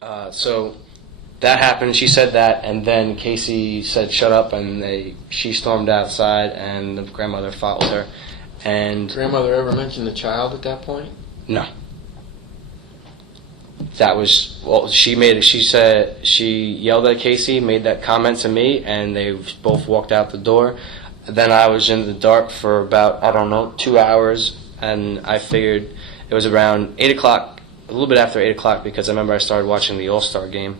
So that happened. She said that, and then Casey said, "Shut up!" And she stormed outside, and the grandmother followed her. And grandmother ever mentioned the child at that point? no. That was she said she yelled at Casey, made that comment to me, and they both walked out the door. Then I was in the dark for about 2 hours, and I figured it was around 8 o'clock, a little bit after 8 o'clock, because I remember I started watching the All-Star game,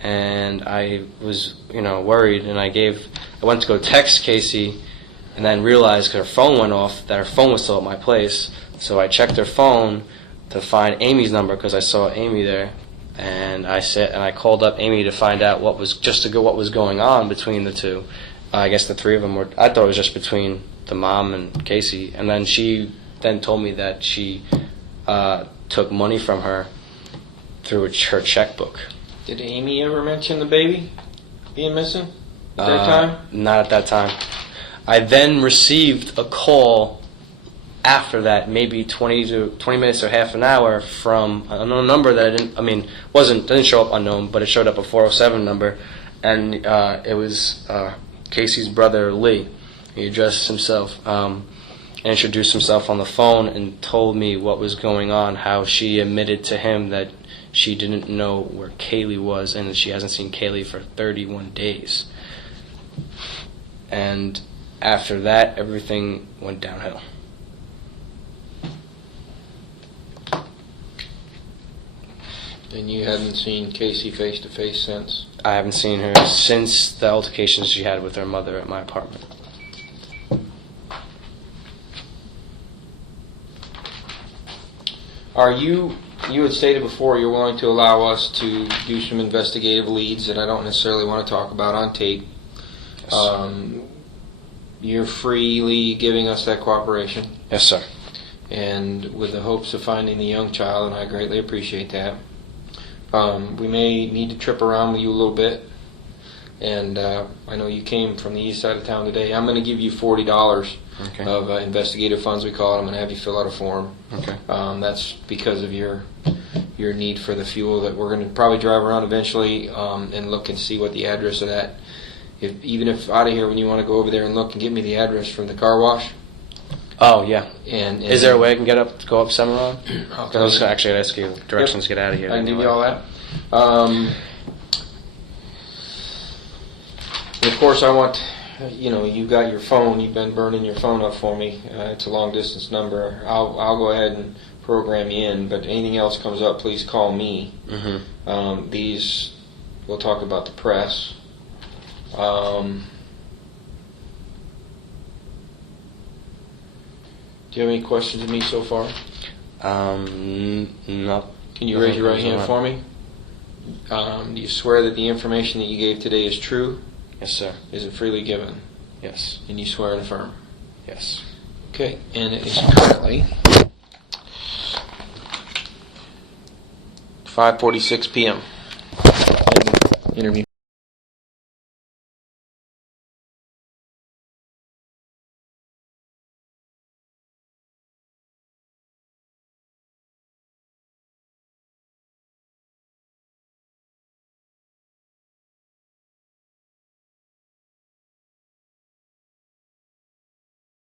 and I was worried, and I went to go text Casey, and then realized because her phone went off that her phone was still at my place. So I checked her phone to find Amy's number because I saw Amy there, and I called up Amy to find out what was going on between the two. I guess the three of them were. I thought it was just between the mom and Casey, and then she told me that she took money from her through her checkbook. Did Amy ever mention the baby being missing at that time? Not at that time. I then received a call after that, maybe 20 minutes or half an hour, from an unknown number that didn't show up unknown, but it showed up a 407 number, and it was Casey's brother Lee. He addressed himself and introduced himself on the phone and told me what was going on, how she admitted to him that she didn't know where Caylee was and that she hasn't seen Caylee for 31 days. And after that, everything went downhill. And you haven't seen Casey face to face since? I haven't seen her since the altercations she had with her mother at my apartment. You had stated before you're willing to allow us to do some investigative leads that I don't necessarily want to talk about on tape. Yes. You're freely giving us that cooperation. Yes, sir. And with the hopes of finding the young child, and I greatly appreciate that. We may need to trip around with you a little bit. And I know you came from the east side of town today. I'm going to give you $40 of investigative funds, we call it. I'm going to have you fill out a form. Okay. That's because of your need for the fuel that we're going to probably drive around eventually and look and see what the address of that. Even if out of here when you want to go over there and look and get me the address from the car wash. Oh, yeah. And is there a way I can go up Semirole? Okay. I was actually going to ask you directions to get out of here. I can give you all that. Of course, I want, you got your phone. You've been burning your phone up for me. It's a long distance number. I'll go ahead and program you in. But anything else comes up, please call me. Mm-hmm. We'll talk about the press. Do you have any questions of me so far? No. Can you raise your right hand for me? Do you swear that the information that you gave today is true? Yes, sir. Is it freely given? Yes. And you swear and affirm? Yes. Okay, and it is currently 5:46 p.m. Interview.